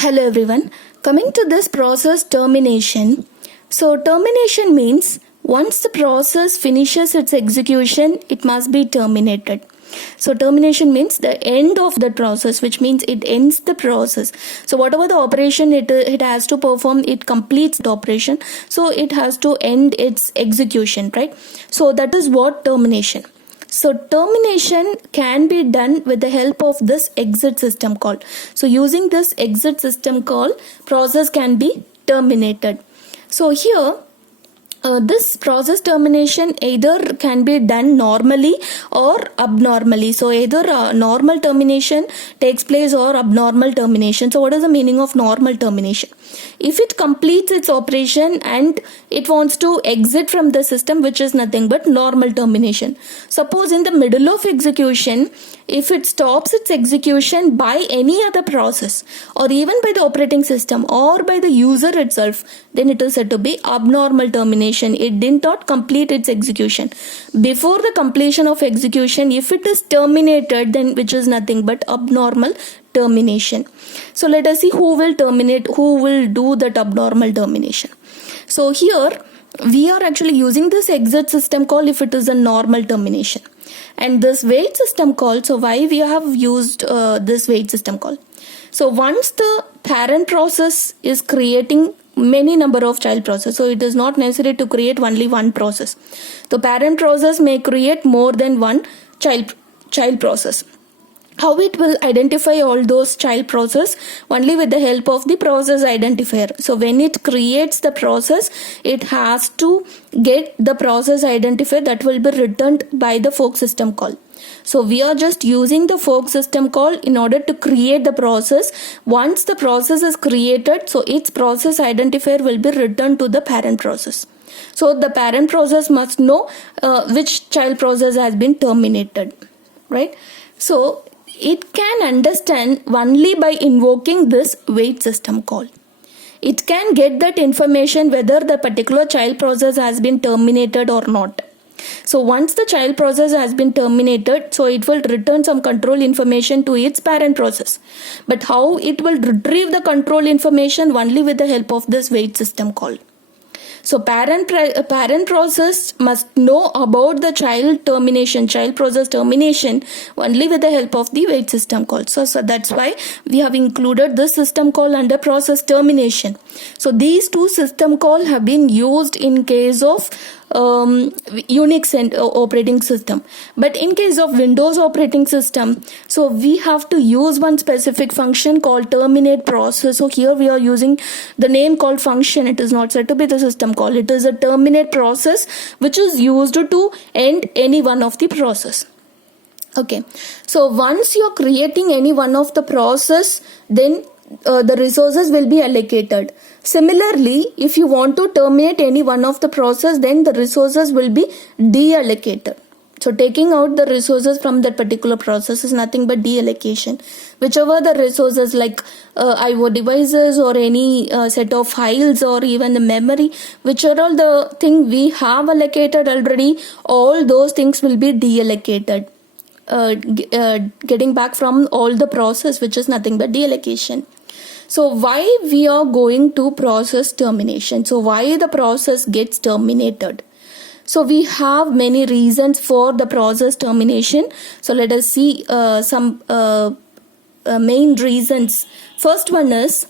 Hello everyone. Coming to this process termination. So termination means once the process finishes its execution, it must be terminated. So termination means the end of the process, which means it ends the process. So whatever the operation it has to perform, it completes the operation. So it has to end its execution, right? So that is what termination. So termination can be done with the help of this exit system call. So using this exit system call, process can be terminated. So here this process termination either can be done normally or abnormally. So either normal termination takes place or abnormal termination. So what is the meaning of normal termination? If it completes its operation and it wants to exit from the system, which is nothing but normal termination. Suppose in the middle of execution, if it stops its execution by any other process or even by the operating system or by the user itself, then it is said to be abnormal termination. It did not complete its execution. Before the completion of execution, if it is terminated, then which is nothing but abnormal termination. So let us see who will terminate, who will do that abnormal termination. So here we are actually using this exit system call if it is a normal termination. And this wait system call, so why we have used this wait system call? So once the parent process is creating many number of child process, so it is not necessary to create only one process. The parent process may create more than one child process. How it will identify all those child process? Only with the help of the process identifier. So when it creates the process, it has to get the process identifier that will be returned by the fork system call. So we are just using the fork system call in order to create the process. Once the process is created, so its process identifier will be returned to the parent process. So the parent process must know which child process has been terminated, right? So it can understand only by invoking this wait system call. It can get that information whether the particular child process has been terminated or not. So once the child process has been terminated, so it will return some control information to its parent process. But how it will retrieve the control information? Only with the help of this wait system call. So parent process must know about the child process termination only with the help of the wait system call. So that's why we have included this system call under process termination. So these two system call have been used in case of Unix and operating system, but in case of Windows operating system, so we have to use one specific function called terminate process. So here we are using the name called function. It is not said to be the system call. It is a terminate process which is used to end any one of the process. Okay, so once you are creating any one of the process, then the resources will be allocated. Similarly, if you want to terminate any one of the process, then the resources will be deallocated. So taking out the resources from that particular process is nothing but deallocation. Whichever the resources like IO devices or any set of files or even the memory, whichever all the thing we have allocated already, all those things will be deallocated. Getting back from all the process, which is nothing but deallocation. So why we are going to process termination? So why the process gets terminated? So we have many reasons for the process termination. So let us see some main reasons. First one is,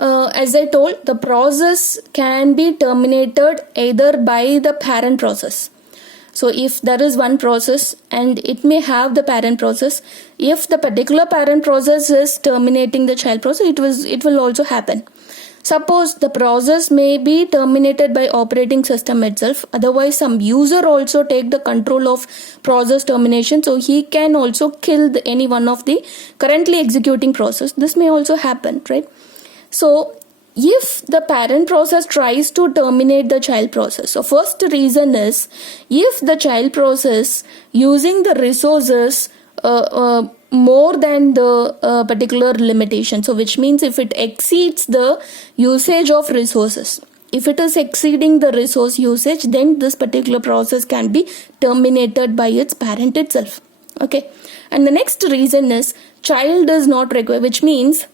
as I told, the process can be terminated either by the parent process. So if there is one process and it may have the parent process, if the particular parent process is terminating the child process, it will also happen. Suppose the process may be terminated by operating system itself. Otherwise, some user also take the control of process termination. So he can also kill any one of the currently executing process. This may also happen, right? So if the parent process tries to terminate the child process, so first reason is if the child process using the resources more than the particular limitation, so which means if it exceeds the usage of resources, if it is exceeding the resource usage, then this particular process can be terminated by its parent itself. Okay, and the next reason is child is not required, which means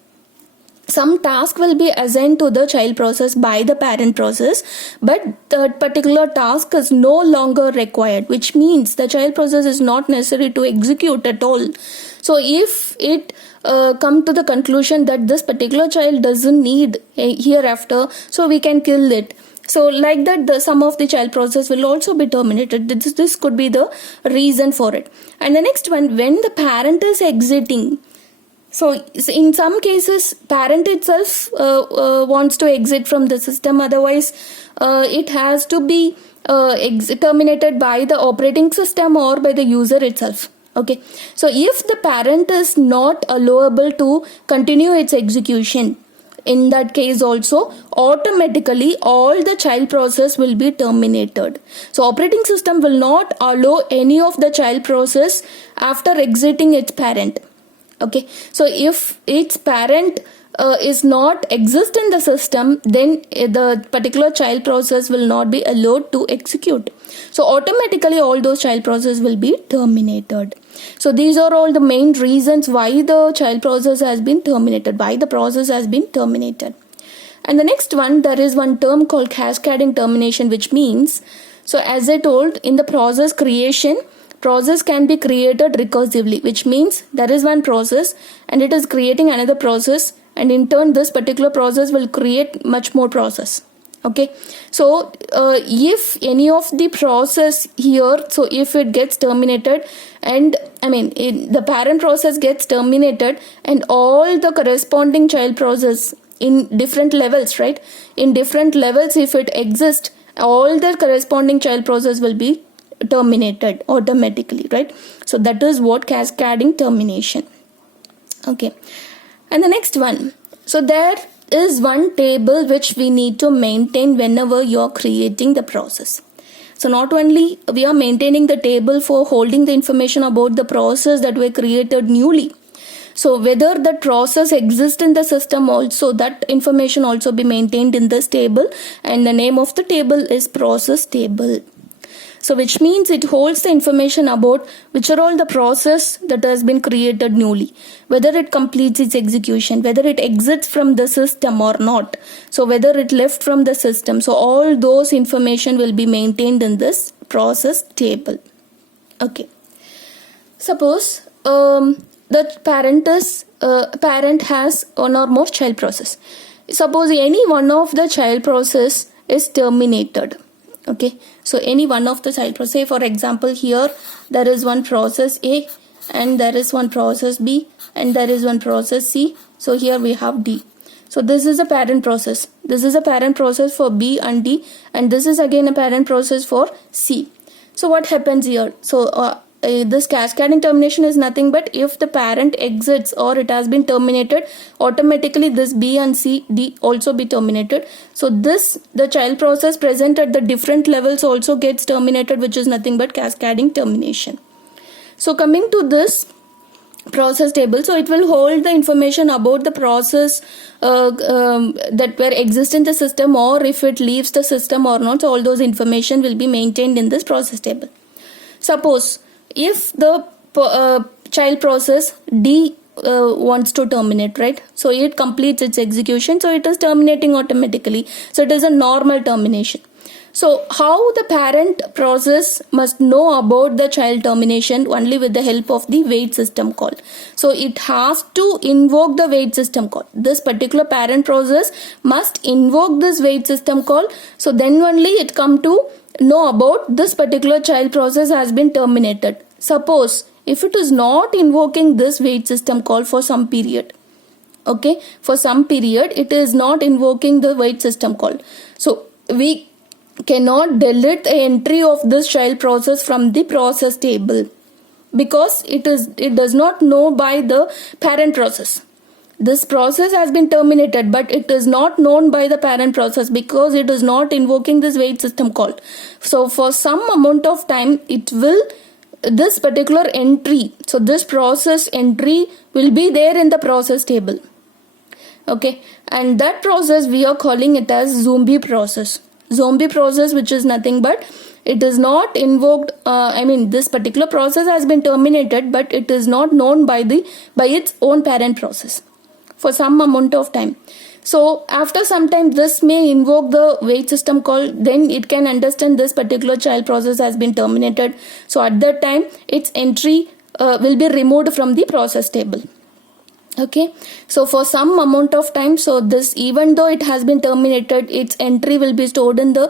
some task will be assigned to the child process by the parent process, but that particular task is no longer required, which means the child process is not necessary to execute at all. So if it come to the conclusion that this particular child doesn't need hereafter, so we can kill it. So like that, some of the child process will also be terminated. This could be the reason for it. And the next one, when the parent is exiting. So in some cases, parent itself wants to exit from the system. Otherwise, it has to be terminated by the operating system or by the user itself. Okay. So if the parent is not allowable to continue its execution, in that case also, automatically all the child process will be terminated. So operating system will not allow any of the child process after exiting its parent. Okay, so if its parent is not exist in the system, then the particular child process will not be allowed to execute. So automatically all those child process will be terminated. So these are all the main reasons why the child process has been terminated, why the process has been terminated. And the next one, there is one term called cascading termination, which means, so as I told, in the process creation, process can be created recursively, which means there is one process and it is creating another process, and in turn this particular process will create much more process. Okay, so if any of the process here, so if it gets terminated, and the parent process gets terminated, and all the corresponding child process in different levels, right, in different levels, if it exists, all the corresponding child process will be terminated automatically, right? So that is what cascading termination. Okay, and the next one, so there is one table which we need to maintain whenever you are creating the process. So not only we are maintaining the table for holding the information about the process that were created newly, so whether that process exists in the system also, that information also be maintained in this table, and the name of the table is process table. So which means it holds the information about which are all the process that has been created newly, whether it completes its execution, whether it exits from the system or not, so whether it left from the system. So all those information will be maintained in this process table. Okay. Suppose the parent has one or more child process. Suppose any one of the child process is terminated. Okay, so any one of the child process, say for example here there is one process A and there is one process B and there is one process C. So here we have D. So this is a parent process. This is a parent process for B and D, and this is again a parent process for C. So what happens here? So this cascading termination is nothing but if the parent exits or it has been terminated, automatically this B and C, D also be terminated. So the child process present at the different levels also gets terminated, which is nothing but cascading termination. So coming to this process table, so it will hold the information about the process that were exist in the system, or if it leaves the system or not. So all those information will be maintained in this process table. Suppose if the child process D wants to terminate, right? So it completes its execution, so it is terminating automatically. So it is a normal termination. So how the parent process must know about the child termination? Only with the help of the wait system call. So it has to invoke the wait system call. This particular parent process must invoke this wait system call. So then only it come to know about this particular child process has been terminated. Suppose if it is not invoking this wait system call for some period, okay, for some period it is not invoking the wait system call, so we cannot delete the entry of this child process from the process table, because it does not know by the parent process. This process has been terminated, but it is not known by the parent process because it is not invoking this wait system call. So for some amount of time this particular entry, so this process entry will be there in the process table. Okay, and that process we are calling it as zombie process. Zombie process, which is nothing but it is not invoked, this particular process has been terminated, but it is not known by its own parent process. for some amount of time. So after some time this may invoke the wait system call, then it can understand this particular child process has been terminated. So at that time its entry will be removed from the process table. Okay, so for some amount of time, so this, even though it has been terminated, its entry will be stored in the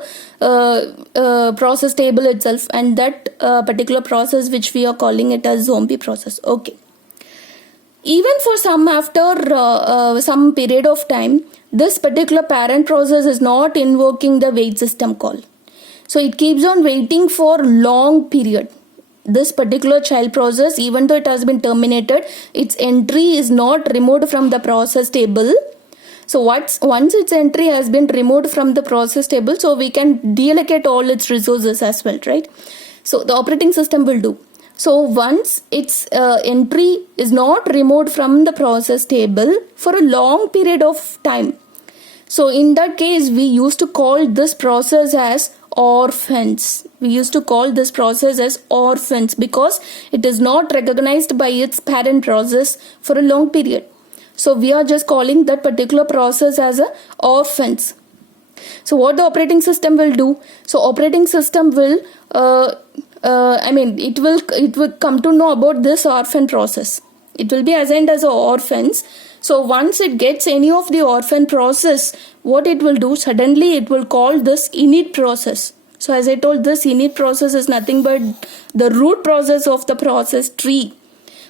process table itself, and that particular process which we are calling it as zombie process. Okay, even for some after some period of time, this particular parent process is not invoking the wait system call, so it keeps on waiting for long period. This particular child process, even though it has been terminated, its entry is not removed from the process table. So once its entry has been removed from the process table, so we can deallocate all its resources as well, right? So the operating system will do. So once its entry is not removed from the process table for a long period of time, so in that case we used to call this process as orphans. We used to call this process as orphans because it is not recognized by its parent process for a long period. So we are just calling that particular process as a orphans. So what the operating system will do? So operating system will it will come to know about this orphan process. It will be assigned as orphans. So once it gets any of the orphan process, what it will do, suddenly it will call this init process. So as I told, this init process is nothing but the root process of the process tree,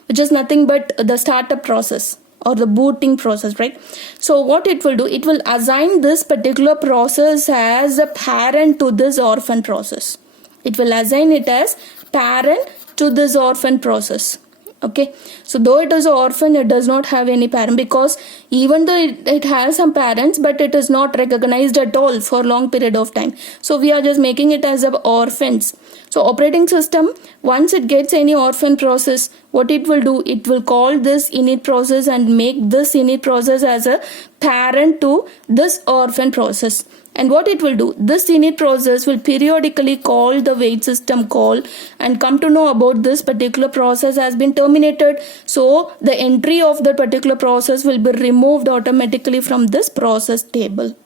which is nothing but the startup process or the booting process, right? So what it will do, it will assign this particular process as a parent to this orphan process. It will assign it as parent to this orphan process. Okay, so though it is an orphan, it does not have any parent, because even though it has some parents, but it is not recognized at all for a long period of time. So we are just making it as a orphans. So operating system, once it gets any orphan process, what it will do, it will call this init process and make this init process as a parent to this orphan process. And what it will do, this init process will periodically call the wait system call and come to know about this particular process has been terminated. So the entry of that particular process will be removed automatically from this process table.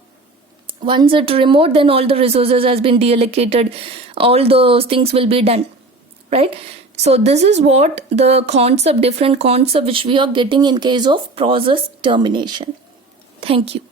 Once it removed, then all the resources has been deallocated. All those things will be done, right? So this is what the concept, different concept which we are getting in case of process termination. Thank you.